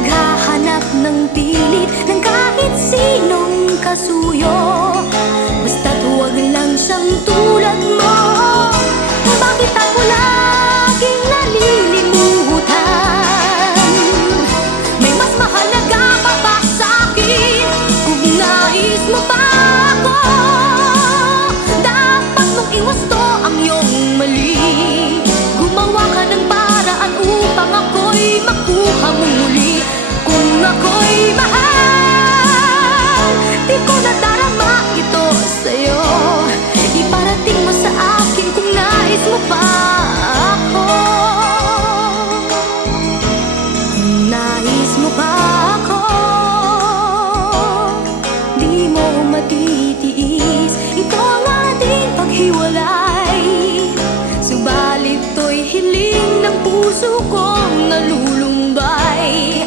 naghahanap ng pilit ng kahit sinong kasuyo. Basta't huwag lang siyang tulad mo. Bakit ako laging nalilimutan? May mas mahalaga pa ba sa'kin? Kung nais mo pa ako, dapat mong iwasto ang iyong mali. Gumawa ka ng paraan upang ako'y makuha mong muli. Kung ako'y mahal, di ko nadarama ito sa'yo. Iparating mo sa akin kung nais mo pa ako. Kung nais mo pa ako, di mo matitiis ito ang ating paghiwalay. Subalit to'y hiling ng puso kong nalulumbay.